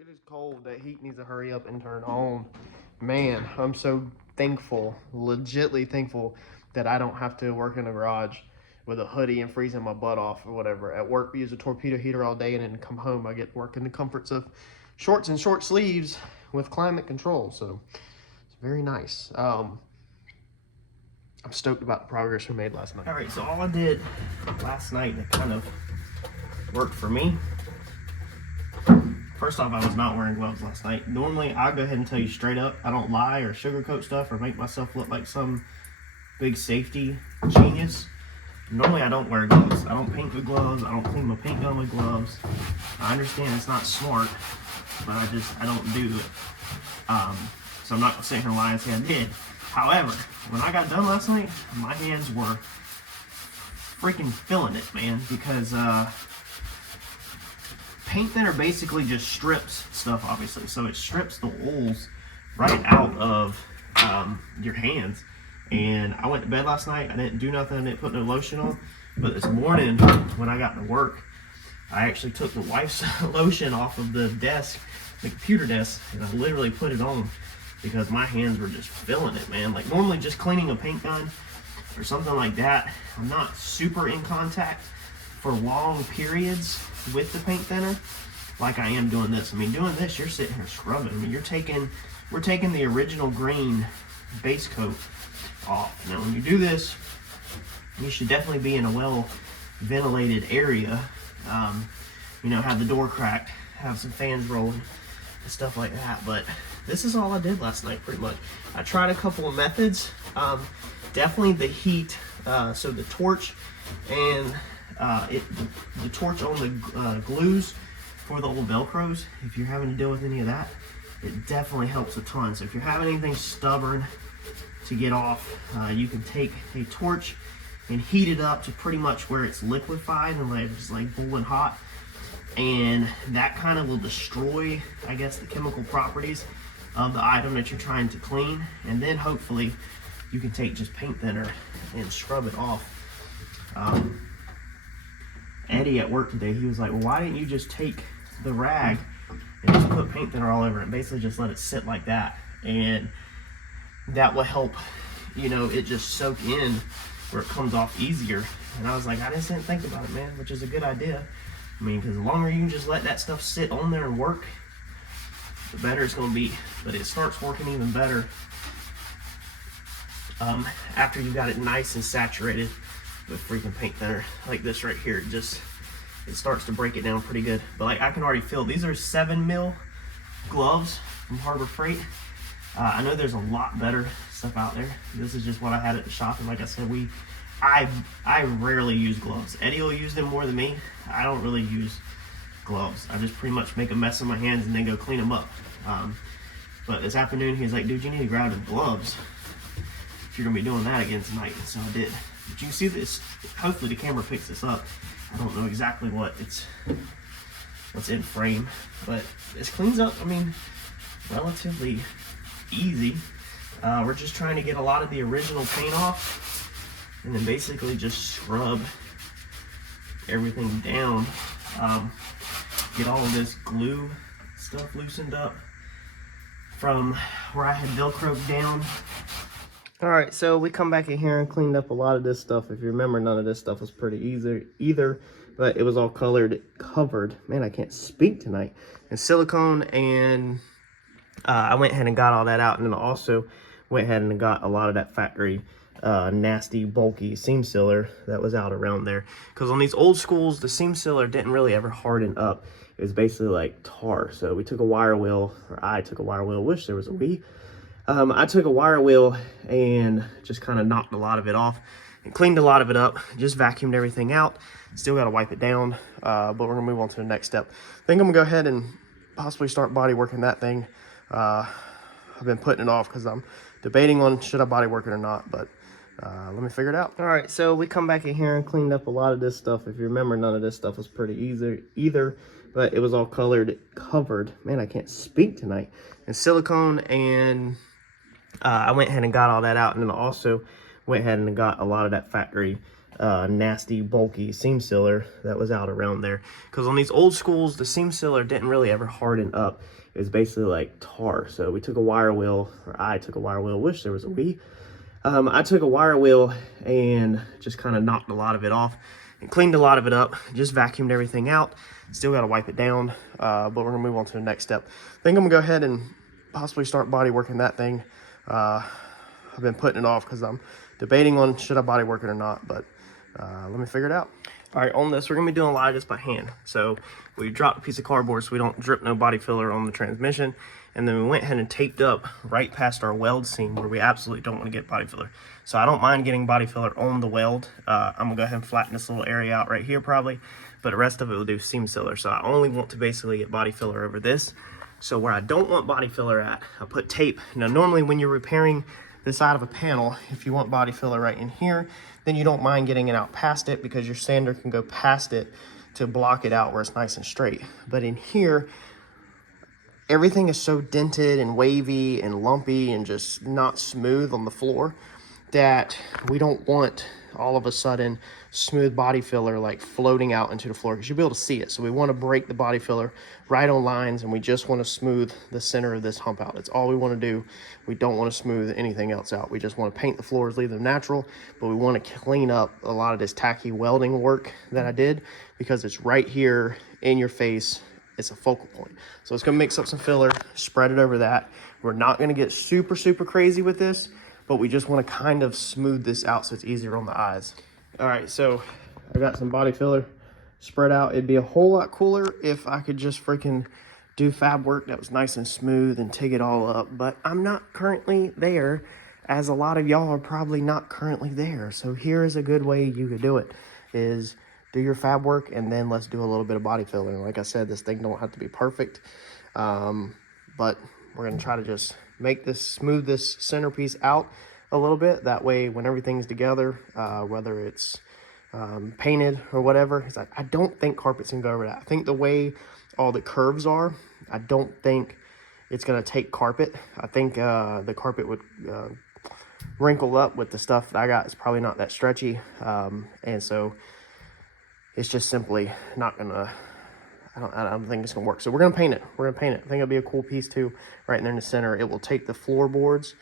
It is cold. That heat needs to hurry up and turn on. Man, I'm so thankful, legitly thankful, that I don't have to work in the garage with a hoodie and freezing my butt off or whatever. At work, we use a torpedo heater all day, and then come home, I get work in the comforts of shorts and short sleeves with climate control. So it's very nice. I'm stoked about the progress we made last night. All right, so all I did last night that kind of worked for me. First off, I was not wearing gloves last night. Normally, I'll go ahead and tell you straight up, I don't lie or sugarcoat stuff or make myself look like some big safety genius. Normally, I don't wear gloves. I don't paint with gloves. I don't clean my paint gun with gloves. I understand it's not smart, but I don't do it. So I'm not gonna sit here and lie and say I did. However, when I got done last night, my hands were freaking feeling it, man, because paint thinner basically just strips stuff, obviously. So it strips the oils right out of your hands. And I went to bed last night. I didn't do nothing. I didn't put no lotion on. But this morning, when I got to work, I actually took the wife's lotion off of the desk, the computer desk, and I literally put it on because my hands were just feeling it, man. Like normally just cleaning a paint gun or something like that, I'm not super in contact for long periods with the paint thinner like I am doing this. I mean, doing this, you're sitting here scrubbing. I mean, we're taking the original green base coat off. Now, when you do this, you should definitely be in a well ventilated area. You know, have the door cracked, have some fans rolling and stuff like that. But this is all I did last night, pretty much. I tried a couple of methods. Definitely the heat, so the torch and the torch on the glues for the old Velcros, if you're having to deal with any of that, it definitely helps a ton. So if you're having anything stubborn to get off, you can take a torch and heat it up to pretty much where it's liquefied and like just like boiling hot, and that kind of will destroy, I guess, the chemical properties of the item that you're trying to clean. And then hopefully you can take just paint thinner and scrub it off. Eddie at work today, he was like, well, why didn't you just take the rag and just put paint thinner all over it and basically just let it sit like that, and that will help, you know, it just soak in where it comes off easier. And I was like, I just didn't think about it, man, which is a good idea. I mean, because the longer you can just let that stuff sit on there and work, the better it's going to be. But it starts working even better after you got it nice and saturated with freaking paint thinner like this right here. It starts to break it down pretty good. But like, I can already feel these are 7 mil gloves from Harbor Freight. I know there's a lot better stuff out there. This is just what I had at the shop, and like I said, I rarely use gloves. Eddie will use them more than me. I don't really use gloves. I just pretty much make a mess of my hands and then go clean them up. But this afternoon he was like, dude, you need to grab the gloves if you're gonna be doing that again tonight. And so I did. But you can see this, hopefully the camera picks this up. I don't know exactly what's in frame, but this cleans up, I mean, relatively easy. We're just trying to get a lot of the original paint off and then basically just scrub everything down. Get all of this glue stuff loosened up from where I had Velcroed down. All right, so we come back in here and cleaned up a lot of this stuff. If you remember, none of this stuff was pretty easy either, but it was all covered. Man, I can't speak tonight. And silicone, and I went ahead and got all that out, and then also went ahead and got a lot of that factory nasty, bulky seam sealer that was out around there. Because on these old schools, the seam sealer didn't really ever harden up. It was basically like tar. So we took a wire wheel, or I took a wire wheel, wish there was a we. I took a wire wheel and just kind of knocked a lot of it off and cleaned a lot of it up, just vacuumed everything out. Still got to wipe it down, but we're gonna move on to the next step. I think I'm gonna go ahead and possibly start body working that thing. I've been putting it off because I'm debating on should I body work it or not, but let me figure it out. All right, so we come back in here and cleaned up a lot of this stuff. If you remember, none of this stuff was pretty easy either, but it was all covered. Man, I can't speak tonight. And silicone, and I went ahead and got all that out, and then also went ahead and got a lot of that factory nasty, bulky seam sealer that was out around there. Because on these old schools, the seam sealer didn't really ever harden up. It was basically like tar. So we took a wire wheel, or I took a wire wheel, wish there was a we. I took a wire wheel and just kind of knocked a lot of it off and cleaned a lot of it up, just vacuumed everything out. Still got to wipe it down, but we're gonna move on to the next step. I think I'm gonna go ahead and possibly start body working that thing. I've been putting it off because I'm debating on should I body work it or not, but let me figure it out. All right, on this, we're gonna be doing a lot of this by hand. So we dropped a piece of cardboard so we don't drip no body filler on the transmission. And then we went ahead and taped up right past our weld seam where we absolutely don't want to get body filler. So I don't mind getting body filler on the weld. I'm gonna go ahead and flatten this little area out right here probably, but the rest of it will do seam sealer. So I only want to basically get body filler over this. So where I don't want body filler at, I put tape. Now normally when you're repairing the side of a panel, if you want body filler right in here, then you don't mind getting it out past it because your sander can go past it to block it out where it's nice and straight. But in here, everything is so dented and wavy and lumpy and just not smooth on the floor that we don't want all of a sudden smooth body filler like floating out into the floor because you'll be able to see it. So we want to break the body filler right on lines, and we just want to smooth the center of this hump out. That's all we want to do. We don't want to smooth anything else out. We just want to paint the floors, leave them natural, but we want to clean up a lot of this tacky welding work that I did because it's right here in your face. It's a focal point. So it's gonna mix up some filler, spread it over that. We're not gonna get super, super crazy with this, but we just wanna kind of smooth this out so it's easier on the eyes. All right, so I got some body filler spread out. It'd be a whole lot cooler if I could just freaking do fab work that was nice and smooth and take it all up, but I'm not currently there, as a lot of y'all are probably not currently there. So here is a good way you could do it, is do your fab work, and then let's do a little bit of body filler. Like I said, this thing don't have to be perfect, but we're gonna try to just make this, smooth this centerpiece out a little bit. That way, when everything's together, whether it's painted or whatever, it's like, I don't think carpet's gonna go over that. I think the way all the curves are, I don't think it's gonna take carpet. I think the carpet would wrinkle up with the stuff that I got. It's probably not that stretchy, and so it's just simply not gonna, I don't think it's gonna work. So we're gonna paint it. We're gonna paint it. I think it'll be a cool piece too, right in there in the center. It will take the floorboards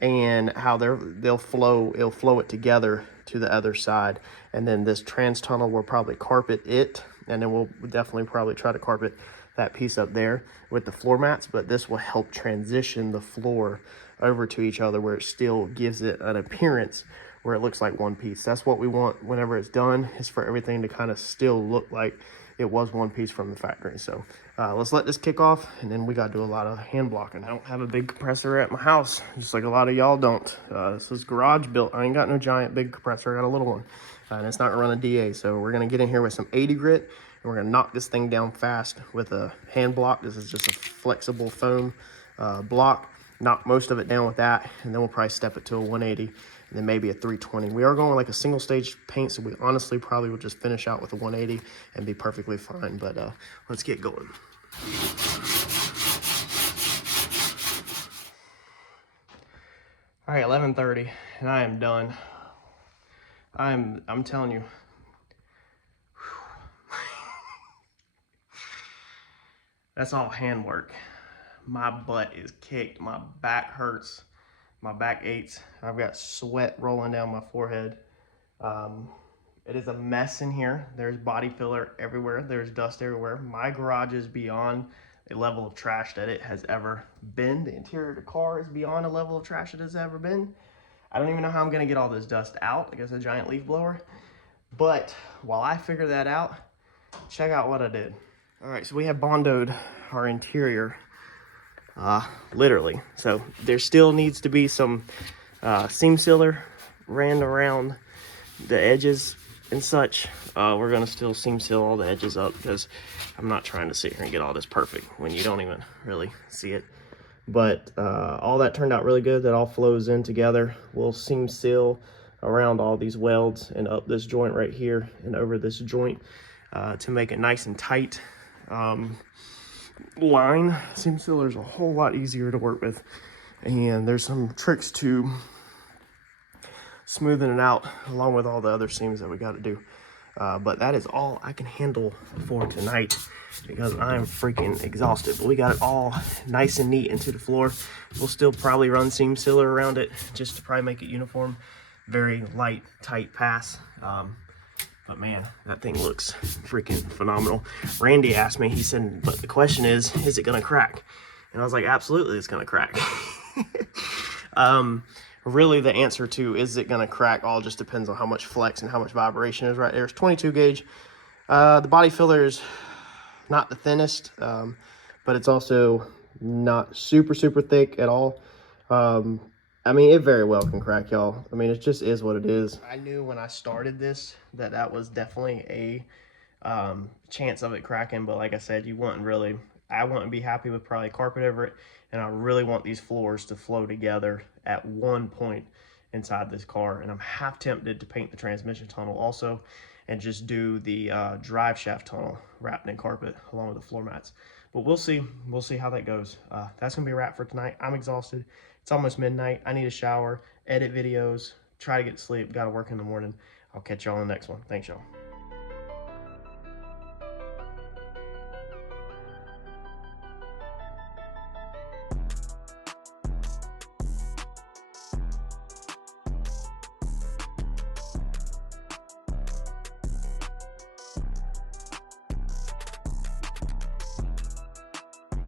and how it'll flow it together to the other side. And then this trans tunnel will probably carpet it, and then we'll definitely probably try to carpet that piece up there with the floor mats, but this will help transition the floor over to each other where it still gives it an appearance where it looks like one piece. That's what we want whenever it's done, is for everything to kind of still look like it was one piece from the factory. So let's let this kick off, and then we got to do a lot of hand blocking. I don't have a big compressor at my house, just like a lot of y'all don't. This is garage built. I ain't got no giant big compressor. I got a little one, and it's not gonna run a DA. So we're gonna get in here with some 80 grit, and we're gonna knock this thing down fast with a hand block. This is just a flexible foam block. Knock most of it down with that, and then we'll probably step it to a 180. And then maybe a 320. We are going like a single stage paint, so we honestly probably will just finish out with a 180 and be perfectly fine. But let's get going. All right, 11:30, and I am done. I'm telling you. That's all hand work. My butt is kicked. My back hurts. My back aches. I've got sweat rolling down my forehead. It is a mess in here. There's body filler everywhere. There's dust everywhere. My garage is beyond a level of trash that it has ever been. The interior of the car is beyond a level of trash it has ever been. I don't even know how I'm gonna get all this dust out. I guess a giant leaf blower. But while I figure that out, check out what I did. All right, so we have bondoed our interior. Literally. So there still needs to be some seam sealer ran around the edges and such. We're gonna still seam seal all the edges up because I'm not trying to sit here and get all this perfect when you don't even really see it. But all that turned out really good. That all flows in together. We'll seam seal around all these welds and up this joint right here and over this joint to make it nice and tight. Line seam sealer is a whole lot easier to work with, and there's some tricks to smoothing it out along with all the other seams that we got to do. But that is all I can handle for tonight because I'm freaking exhausted. But we got it all nice and neat into the floor. We'll still probably run seam sealer around it just to probably make it uniform. Very light, tight pass. But man, that thing looks freaking phenomenal. Randy asked me, he said, but the question is it gonna crack? And I was like, absolutely, it's gonna crack. Really the answer to is it gonna crack all just depends on how much flex and how much vibration is right there. It's 22 gauge. The body filler is not the thinnest, but it's also not super thick at all. I mean, it very well can crack, y'all. I mean, it just is what it is. I knew when I started this that was definitely a chance of it cracking, but like I said, I wouldn't be happy with probably carpet over it, and I really want these floors to flow together at one point inside this car. And I'm half tempted to paint the transmission tunnel also and just do the drive shaft tunnel wrapped in carpet along with the floor mats. But we'll see how that goes. That's gonna be a wrap for tonight. I'm exhausted. It's almost midnight. I need a shower, edit videos, try to get to sleep, gotta work in the morning. I'll catch y'all on the next one. Thanks, y'all.